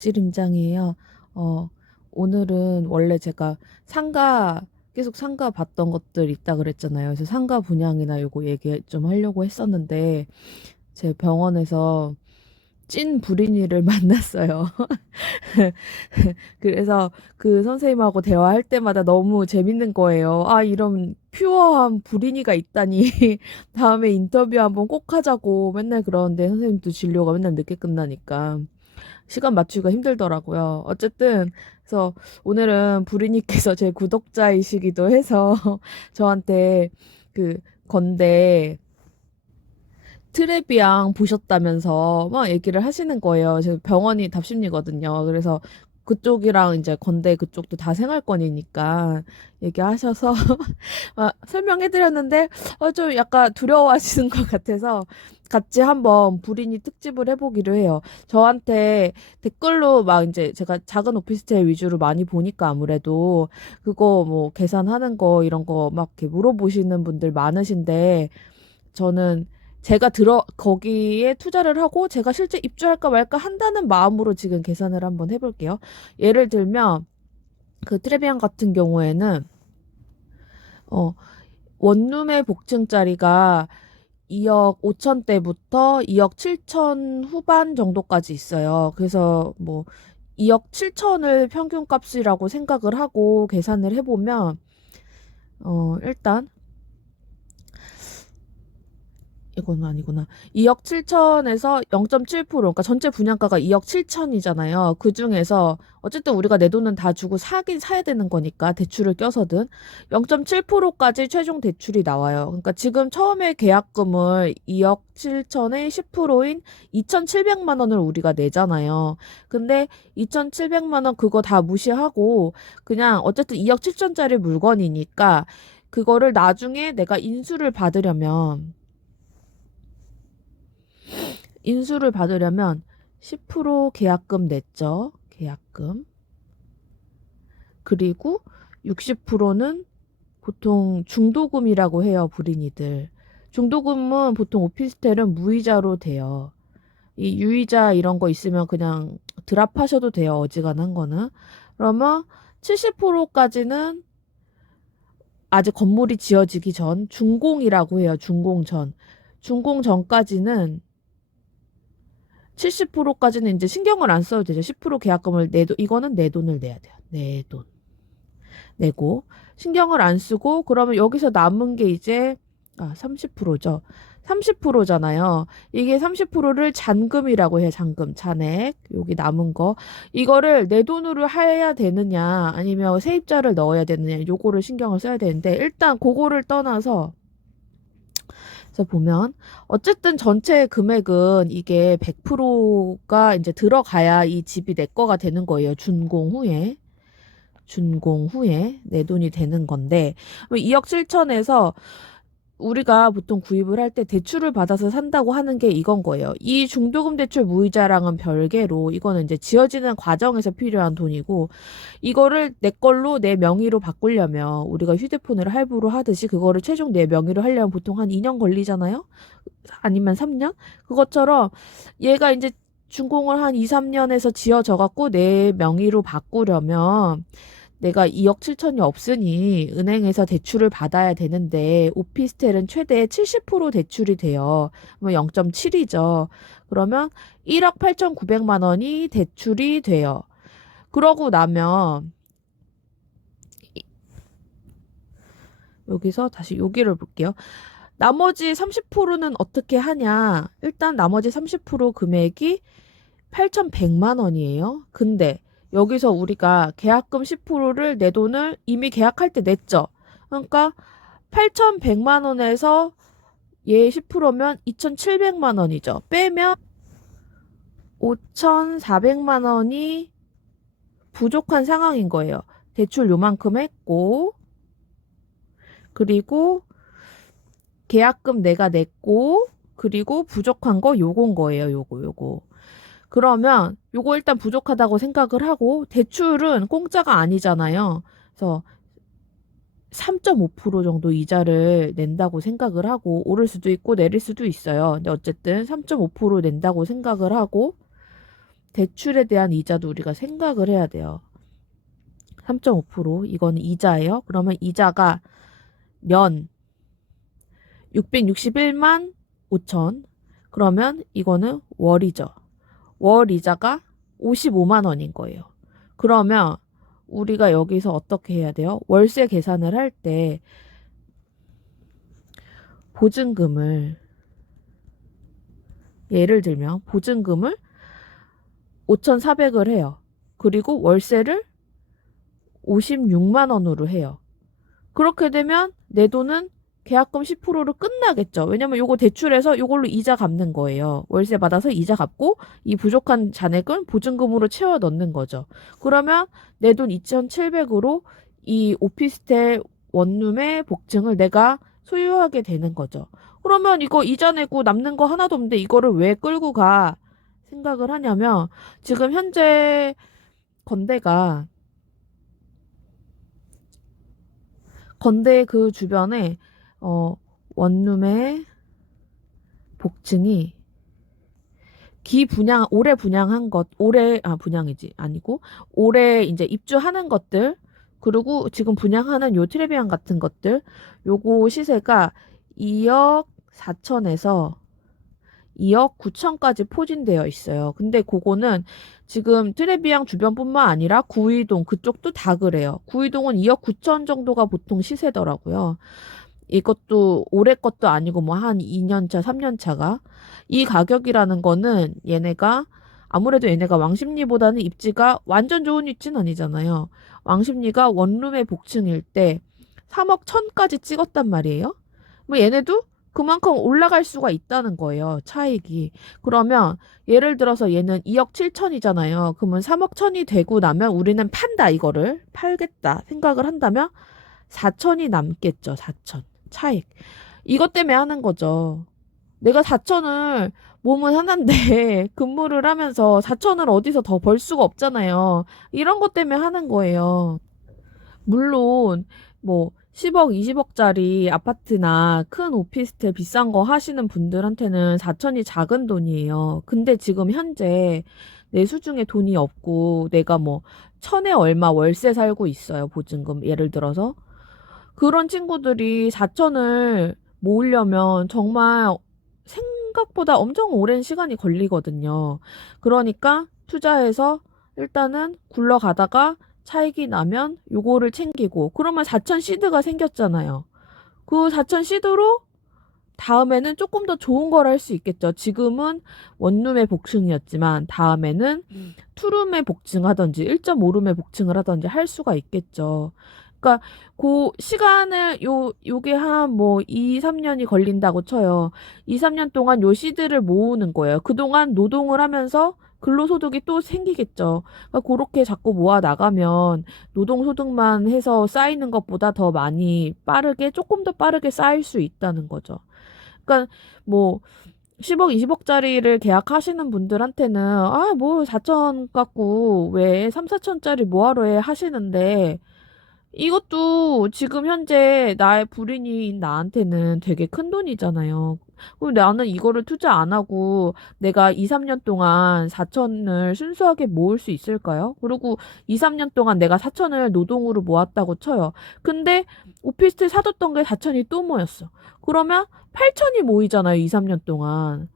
찌림장이에요. 어, 오늘은 원래 제가 계속 상가 봤던 것들 있다 그랬잖아요. 그래서 상가 분양이나 요거 얘기 좀 하려고 했었는데, 제 병원에서 찐 불인이를 만났어요. 그래서 그 선생님하고 대화할 때마다 너무 재밌는 거예요. 아, 이런 퓨어한 불인이가 있다니. 다음에 인터뷰 한번 꼭 하자고 맨날 그러는데 선생님도 진료가 맨날 늦게 끝나니까. 시간 맞추기가 힘들더라고요. 어쨌든 그래서 오늘은 부리님께서 제 구독자이시기도 해서 저한테 그 건대 트레비앙 보셨다면서 막 얘기를 하시는 거예요. 제 병원이 답심리거든요. 그래서 그쪽이랑 이제 건대 그쪽도 다 생활권이니까 얘기하셔서 설명해드렸는데 좀 약간 두려워하시는 것 같아서 같이 한번 불인이 특집을 해보기로 해요. 저한테 댓글로 막 이제 제가 작은 오피스텔 위주로 많이 보니까 아무래도 그거 뭐 계산하는 거 이런 거 막 이렇게 물어보시는 분들 많으신데 저는 거기에 투자를 하고 제가 실제 입주할까 말까 한다는 마음으로 지금 계산을 한번 해볼게요. 예를 들면 그 트레비앙 같은 경우에는 어, 원룸의 복층짜리가 2억 5천대부터 2억 7천 후반 정도까지 있어요. 그래서 뭐 2억 7천을 평균값이라고 생각을 하고 계산을 해보면 일단 이건 아니구나. 2억 7천에서 0.7%, 그러니까 전체 분양가가 2억 7천이잖아요. 그 중에서 어쨌든 우리가 내 돈은 다 주고 사긴 사야 되는 거니까 대출을 껴서든 0.7%까지 최종 대출이 나와요. 그러니까 지금 처음에 계약금을 2억 7천에 10%인 2,700만 원을 우리가 내잖아요. 근데 2,700만 원 그거 다 무시하고 그냥 어쨌든 2억 7천짜리 물건이니까 그거를 나중에 내가 인수를 받으려면 10% 계약금 냈죠. 계약금. 그리고 60%는 보통 중도금이라고 해요, 불인이들. 중도금은 보통 오피스텔은 무이자로 돼요. 이 유이자 이런 거 있으면 그냥 드랍하셔도 돼요, 어지간한 거는. 그러면 70%까지는 아직 건물이 지어지기 전, 준공이라고 해요, 준공 전. 준공 전까지는 70%까지는 이제 신경을 안 써도 되죠. 10% 계약금을 이거는 내 돈을 내야 돼요. 내 돈. 내고, 신경을 안 쓰고, 그러면 여기서 남은 게 이제, 30%죠. 30%잖아요. 이게 30%를 잔금이라고 해요. 잔금, 잔액. 여기 남은 거. 이거를 내 돈으로 해야 되느냐, 아니면 세입자를 넣어야 되느냐, 요거를 신경을 써야 되는데, 일단 그거를 떠나서, 그래서 보면 어쨌든 전체 금액은 이게 100%가 이제 들어가야 이 집이 내 거가 되는 거예요. 준공 후에 내 돈이 되는 건데 2억 7천에서 우리가 보통 구입을 할 때 대출을 받아서 산다고 하는 게 이건 거예요. 이 중도금 대출 무이자랑은 별개로 이거는 이제 지어지는 과정에서 필요한 돈이고 이거를 내 걸로 내 명의로 바꾸려면 우리가 휴대폰을 할부로 하듯이 그거를 최종 내 명의로 하려면 보통 한 2년 걸리잖아요. 아니면 3년? 그것처럼 얘가 이제 준공을 한 2, 3년에서 지어져 갖고 내 명의로 바꾸려면 내가 2억 7천이 없으니 은행에서 대출을 받아야 되는데 오피스텔은 최대 70% 대출이 돼요. 뭐 0.7이죠. 그러면 1억 8,900만 원이 대출이 돼요. 그러고 나면 여기서 다시 여기를 볼게요. 나머지 30%는 어떻게 하냐? 일단 나머지 30% 금액이 8,100만 원이에요. 근데 여기서 우리가 계약금 10%를 내 돈을 이미 계약할 때 냈죠. 그러니까 8,100만 원에서 얘 10%면 2,700만 원이죠. 빼면 5,400만 원이 부족한 상황인 거예요. 대출 요만큼 했고, 그리고 계약금 내가 냈고, 그리고 부족한 거 요건 거예요. 요거. 그러면 요거 일단 부족하다고 생각을 하고 대출은 공짜가 아니잖아요. 그래서 3.5% 정도 이자를 낸다고 생각을 하고 오를 수도 있고 내릴 수도 있어요. 근데 어쨌든 3.5% 낸다고 생각을 하고 대출에 대한 이자도 우리가 생각을 해야 돼요. 3.5% 이거는 이자예요. 그러면 이자가 년 661만 5천. 그러면 이거는 월이죠. 월 이자가 55만 원인 거예요. 그러면 우리가 여기서 어떻게 해야 돼요? 월세 계산을 할 때 보증금을, 예를 들면 보증금을 5,400을 해요. 그리고 월세를 56만 원으로 해요. 그렇게 되면 내 돈은 계약금 10%로 끝나겠죠. 왜냐면 요거 대출해서 요걸로 이자 갚는 거예요. 월세 받아서 이자 갚고 이 부족한 잔액은 보증금으로 채워 넣는 거죠. 그러면 내 돈 2,700으로 이 오피스텔 원룸의 복층을 내가 소유하게 되는 거죠. 그러면 이거 이자 내고 남는 거 하나도 없는데 이거를 왜 끌고 가 생각을 하냐면 지금 현재 건대가 건대 그 주변에 원룸의 복층이 올해 분양한 것, 분양이지, 아니고, 올해 이제 입주하는 것들, 그리고 지금 분양하는 요 트레비안 같은 것들, 요거 시세가 2억 4천에서 2억 9천까지 포진되어 있어요. 근데 그거는 지금 트레비앙 주변뿐만 아니라 구이동 그쪽도 다 그래요. 구이동은 2억 9천 정도가 보통 시세더라고요. 이것도 올해 것도 아니고 뭐 한 2년 차, 3년 차가 이 가격이라는 거는 아무래도 얘네가 왕십리보다는 입지가 완전 좋은 위치는 아니잖아요. 왕십리가 원룸의 복층일 때 3억 1천까지 찍었단 말이에요. 뭐 얘네도 그만큼 올라갈 수가 있다는 거예요. 차익이. 그러면 예를 들어서 얘는 2억 7천이잖아요. 그러면 3억 1천이 되고 나면 우리는 이거를 팔겠다 생각을 한다면 4천이 남겠죠. 4천. 차익. 이것 때문에 하는 거죠. 내가 4천을 몸은 하나인데 근무를 하면서 4천을 어디서 더 벌 수가 없잖아요. 이런 것 때문에 하는 거예요. 물론 뭐 10억, 20억짜리 아파트나 큰 오피스텔 비싼 거 하시는 분들한테는 4천이 작은 돈이에요. 근데 지금 현재 내 수중에 돈이 없고 내가 뭐 천에 얼마 월세 살고 있어요. 보증금 예를 들어서. 그런 친구들이 4천을 모으려면 정말 생각보다 엄청 오랜 시간이 걸리거든요. 그러니까 투자해서 일단은 굴러가다가 차익이 나면 요거를 챙기고 그러면 4천 시드가 생겼잖아요. 그 4천 시드로 다음에는 조금 더 좋은 걸 할 수 있겠죠. 지금은 원룸의 복층이었지만 다음에는 투룸의 복층하든지 1.5룸의 복층을 하든지 할 수가 있겠죠. 그러니까 그 시간을 요게 한 뭐 2, 3년이 걸린다고 쳐요. 2, 3년 동안 요 시드를 모으는 거예요. 그동안 노동을 하면서 근로소득이 또 생기겠죠. 그러니까 그렇게 자꾸 모아 나가면 노동소득만 해서 쌓이는 것보다 더 많이 조금 더 빠르게 쌓일 수 있다는 거죠. 그러니까 뭐 10억, 20억짜리를 계약하시는 분들한테는 뭐 4천 갖고 왜 3, 4천짜리 뭐하러 해 하시는데 이것도 지금 현재 나의 불인인 나한테는 되게 큰 돈이잖아요. 그럼 나는 이거를 투자 안 하고 내가 2, 3년 동안 4천을 순수하게 모을 수 있을까요? 그리고 2, 3년 동안 내가 4천을 노동으로 모았다고 쳐요. 근데 오피스텔 사뒀던 게 4천이 또 모였어. 그러면 8천이 모이잖아요. 2, 3년 동안.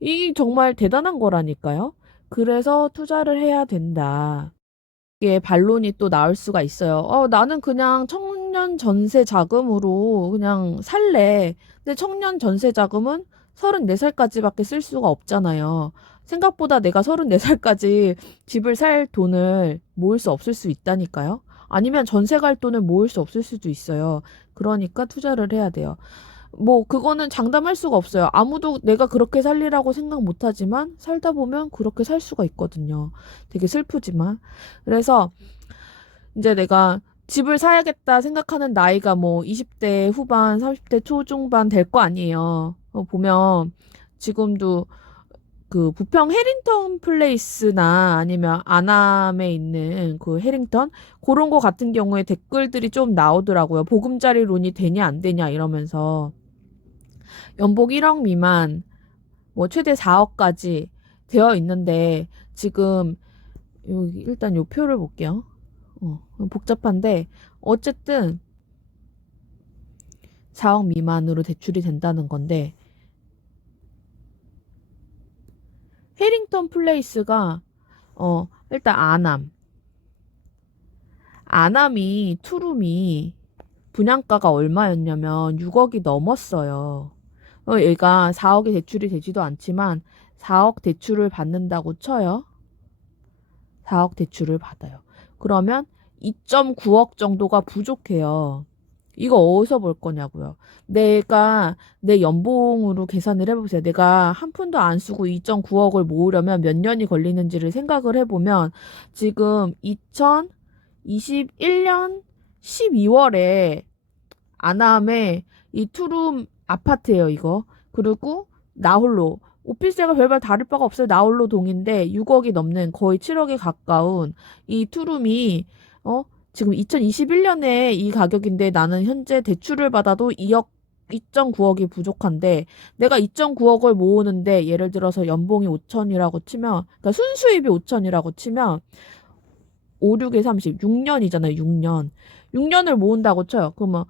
이게 정말 대단한 거라니까요. 그래서 투자를 해야 된다. 이게 반론이 또 나올 수가 있어요. 나는 그냥 청년 전세 자금으로 그냥 살래. 근데 청년 전세 자금은 34살까지밖에 쓸 수가 없잖아요. 생각보다 내가 34살까지 집을 살 돈을 모을 수 없을 수 있다니까요. 아니면 전세 갈 돈을 모을 수 없을 수도 있어요. 그러니까 투자를 해야 돼요. 뭐 그거는 장담할 수가 없어요. 아무도 내가 그렇게 살리라고 생각 못 하지만 살다 보면 그렇게 살 수가 있거든요. 되게 슬프지만. 그래서 이제 내가 집을 사야겠다 생각하는 나이가 뭐 20대 후반, 30대 초중반 될 거 아니에요. 보면 지금도 그 부평 해링턴 플레이스나 아니면 안암에 있는 그 해링턴 그런 거 같은 경우에 댓글들이 좀 나오더라고요. 보금자리 론이 되냐 안 되냐 이러면서 연봉 1억 미만 뭐 최대 4억까지 되어 있는데 지금 여기 일단 요 표를 볼게요. 복잡한데 어쨌든 4억 미만으로 대출이 된다는 건데 해링턴 플레이스가 일단 아남이 투룸이 분양가가 얼마였냐면 6억이 넘었어요. 얘가 4억이 대출이 되지도 않지만 4억 대출을 받는다고 쳐요. 4억 대출을 받아요. 그러면 2.9억 정도가 부족해요. 이거 어디서 볼 거냐고요. 내가 내 연봉으로 계산을 해보세요. 내가 한 푼도 안 쓰고 2.9억을 모으려면 몇 년이 걸리는지를 생각을 해보면 지금 2021년 12월에 아남에 이 투룸 아파트예요, 이거. 그리고 나홀로 오피스텔과 별반 다를 바가 없어요. 나홀로 동인데 6억이 넘는 거의 7억에 가까운 이 투룸이 지금 2021년에 이 가격인데 나는 현재 대출을 받아도 2.9억이 부족한데 내가 2.9억을 모으는데 예를 들어서 연봉이 5천이라고 치면 그러니까 순수입이 5천이라고 치면 5, 6에 30, 6년이잖아요. 6년. 6년을 모은다고 쳐요. 그러면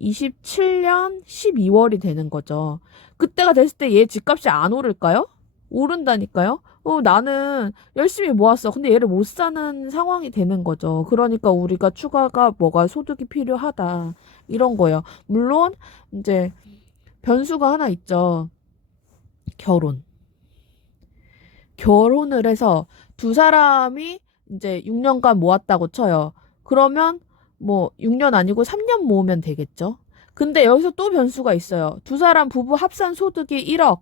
2027년 12월이 되는 거죠. 그때가 됐을 때 얘 집값이 안 오를까요? 오른다니까요? 나는 열심히 모았어. 근데 얘를 못 사는 상황이 되는 거죠. 그러니까 우리가 추가가 뭐가 소득이 필요하다. 이런 거예요. 물론 이제 변수가 하나 있죠. 결혼. 결혼을 해서 두 사람이 이제 6년간 모았다고 쳐요. 그러면 뭐 6년 아니고 3년 모으면 되겠죠. 근데 여기서 또 변수가 있어요. 두 사람 부부 합산 소득이 1억.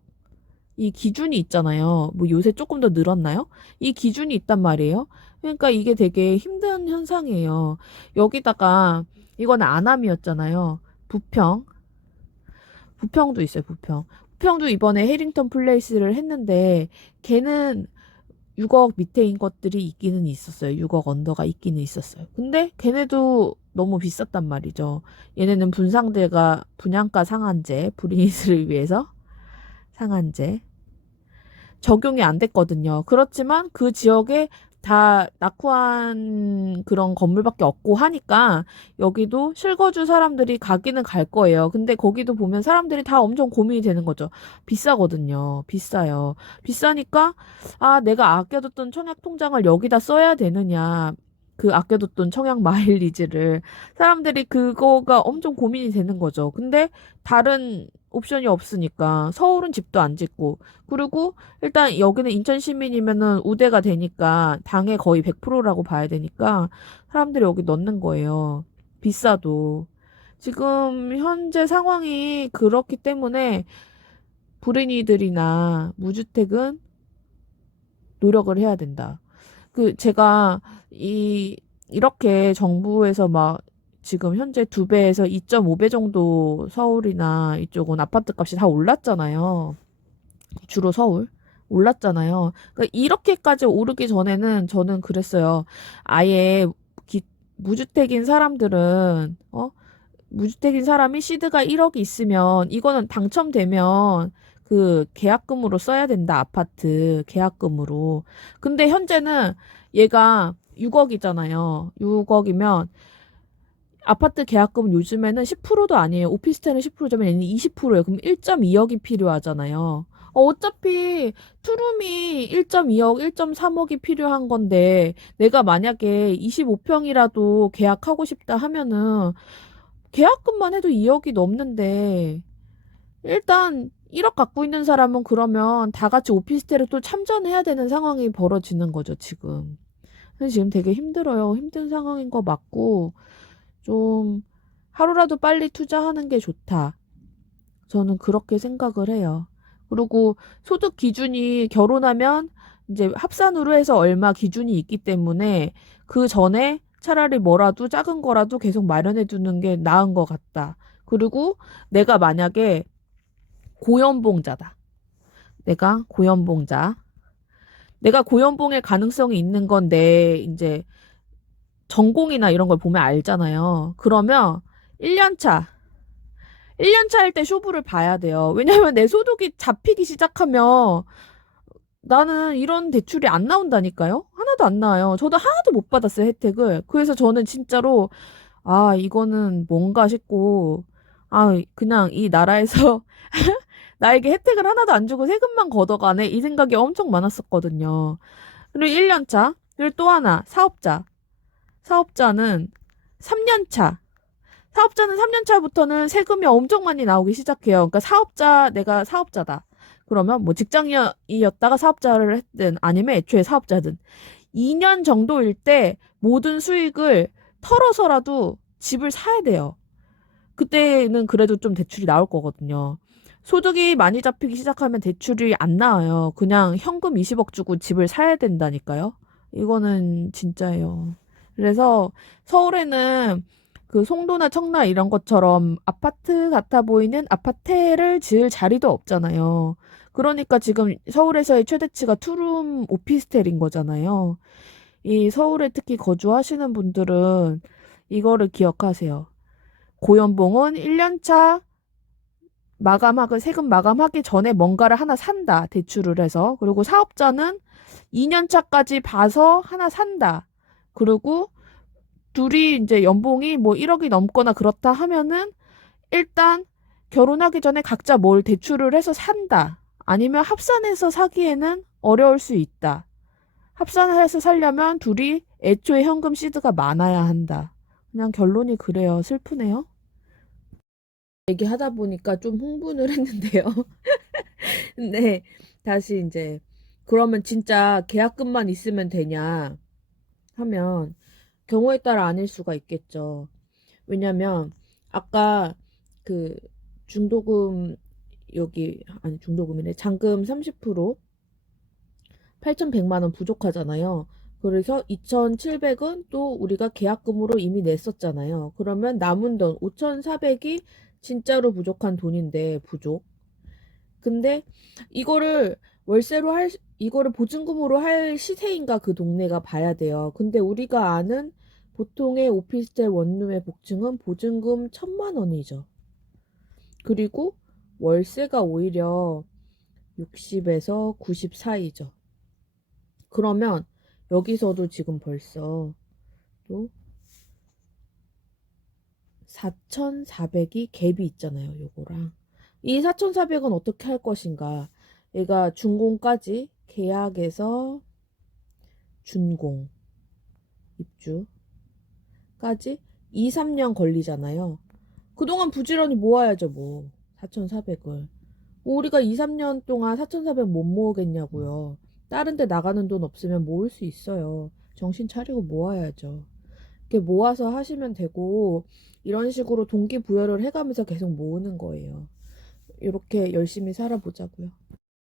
이 기준이 있잖아요. 뭐 요새 조금 더 늘었나요? 이 기준이 있단 말이에요. 그러니까 이게 되게 힘든 현상이에요. 여기다가 이거는 아남이었잖아요. 부평. 부평도 있어요, 부평. 부평도 이번에 해링턴 플레이스를 했는데 걔는 6억 밑에인 것들이 있기는 있었어요. 6억 언더가 있기는 있었어요. 근데 걔네도 너무 비쌌단 말이죠. 얘네는 분양가 상한제, 불이익을 위해서 상한제 적용이 안 됐거든요. 그렇지만 그 지역에 다 낙후한 그런 건물밖에 없고 하니까 여기도 실거주 사람들이 가기는 갈 거예요. 근데 거기도 보면 사람들이 다 엄청 고민이 되는 거죠. 비싸거든요. 비싸요. 비싸니까 내가 아껴뒀던 청약 통장을 여기다 써야 되느냐. 그 아껴뒀던 청약 마일리지를 사람들이 그거가 엄청 고민이 되는 거죠. 근데 다른 옵션이 없으니까 서울은 집도 안 짓고 그리고 일단 여기는 인천 시민이면은 우대가 되니까 당의 거의 100%라고 봐야 되니까 사람들이 여기 넣는 거예요. 비싸도. 지금 현재 상황이 그렇기 때문에 불인이들이나 무주택은 노력을 해야 된다. 제가 이렇게 정부에서 막 지금 현재 2배에서 2.5배 정도 서울이나 이쪽은 아파트 값이 다 올랐잖아요. 주로 서울. 올랐잖아요. 그러니까 이렇게까지 오르기 전에는 저는 그랬어요. 아예 무주택인 사람들은, 무주택인 사람이 시드가 1억이 있으면 이거는 당첨되면 그 계약금으로 써야 된다. 아파트 계약금으로. 근데 현재는 얘가 6억이잖아요. 6억이면 아파트 계약금은 요즘에는 10%도 아니에요. 오피스텔은 10%면 얘는 20%예요. 그럼 1.2억이 필요하잖아요. 어차피 투룸이 1.2억, 1.3억이 필요한 건데 내가 만약에 25평이라도 계약하고 싶다 하면은 계약금만 해도 2억이 넘는데 일단 1억 갖고 있는 사람은 그러면 다 같이 오피스텔에 또 참전해야 되는 상황이 벌어지는 거죠, 지금. 그래서 지금 되게 힘들어요. 힘든 상황인 거 맞고 좀 하루라도 빨리 투자하는 게 좋다. 저는 그렇게 생각을 해요. 그리고 소득 기준이 결혼하면 이제 합산으로 해서 얼마 기준이 있기 때문에 그 전에 차라리 뭐라도 작은 거라도 계속 마련해 두는 게 나은 것 같다. 그리고 내가 만약에 고연봉자다. 내가 고연봉자. 내가 고연봉일 가능성이 있는 건데 이제 전공이나 이런 걸 보면 알잖아요. 그러면 1년 차. 1년 차일 때 쇼부를 봐야 돼요. 왜냐면 내 소득이 잡히기 시작하면 나는 이런 대출이 안 나온다니까요? 하나도 안 나와요. 저도 하나도 못 받았어요, 혜택을. 그래서 저는 진짜로, 아, 이거는 뭔가 싶고, 아, 그냥 이 나라에서 나에게 혜택을 하나도 안 주고 세금만 걷어가네? 이 생각이 엄청 많았었거든요. 그리고 1년 차. 그리고 또 하나, 사업자. 사업자는 3년 차. 사업자는 3년 차부터는 세금이 엄청 많이 나오기 시작해요. 그러니까 내가 사업자다. 그러면 뭐 직장인이었다가 사업자를 했든 아니면 애초에 사업자든 2년 정도일 때 모든 수익을 털어서라도 집을 사야 돼요. 그때는 그래도 좀 대출이 나올 거거든요. 소득이 많이 잡히기 시작하면 대출이 안 나와요. 그냥 현금 20억 주고 집을 사야 된다니까요. 이거는 진짜예요. 그래서 서울에는 그 송도나 청라 이런 것처럼 아파트 같아 보이는 아파트를 지을 자리도 없잖아요. 그러니까 지금 서울에서의 최대치가 투룸 오피스텔인 거잖아요. 이 서울에 특히 거주하시는 분들은 이거를 기억하세요. 고연봉은 1년차 세금 마감하기 전에 뭔가를 하나 산다. 대출을 해서. 그리고 사업자는 2년차까지 봐서 하나 산다. 그리고 둘이 이제 연봉이 뭐 1억이 넘거나 그렇다 하면은 일단 결혼하기 전에 각자 뭘 대출을 해서 산다. 아니면 합산해서 사기에는 어려울 수 있다. 합산해서 살려면 둘이 애초에 현금 시드가 많아야 한다. 그냥 결론이 그래요. 슬프네요. 얘기하다 보니까 좀 흥분을 했는데요. 근데 다시 이제 그러면 진짜 계약금만 있으면 되냐 하면 경우에 따라 아닐 수가 있겠죠. 왜냐면 아까 그 중도금 여기 아니 중도금이네 잔금 30% 8,100만 원 부족하잖아요. 그래서 2,700은 또 우리가 계약금으로 이미 냈었잖아요. 그러면 남은 돈 5,400이 진짜로 부족한 돈인데 부족. 근데 이거를 이거를 보증금으로 할 시세인가 그 동네가 봐야 돼요. 근데 우리가 아는 보통의 오피스텔 원룸의 복층은 보증금 1,000만 원이죠. 그리고 월세가 오히려 60에서 90 사이죠. 그러면 여기서도 지금 벌써 또 4,400이 갭이 있잖아요. 요거랑. 이 4,400은 어떻게 할 것인가? 얘가 준공까지 계약에서 준공 입주까지 2, 3년 걸리잖아요. 그동안 부지런히 모아야죠, 뭐. 4,400을. 우리가 2, 3년 동안 4,400 못 모으겠냐고요. 다른 데 나가는 돈 없으면 모을 수 있어요. 정신 차리고 모아야죠. 이렇게 모아서 하시면 되고, 이런 식으로 동기부여를 해가면서 계속 모으는 거예요. 이렇게 열심히 살아보자고요.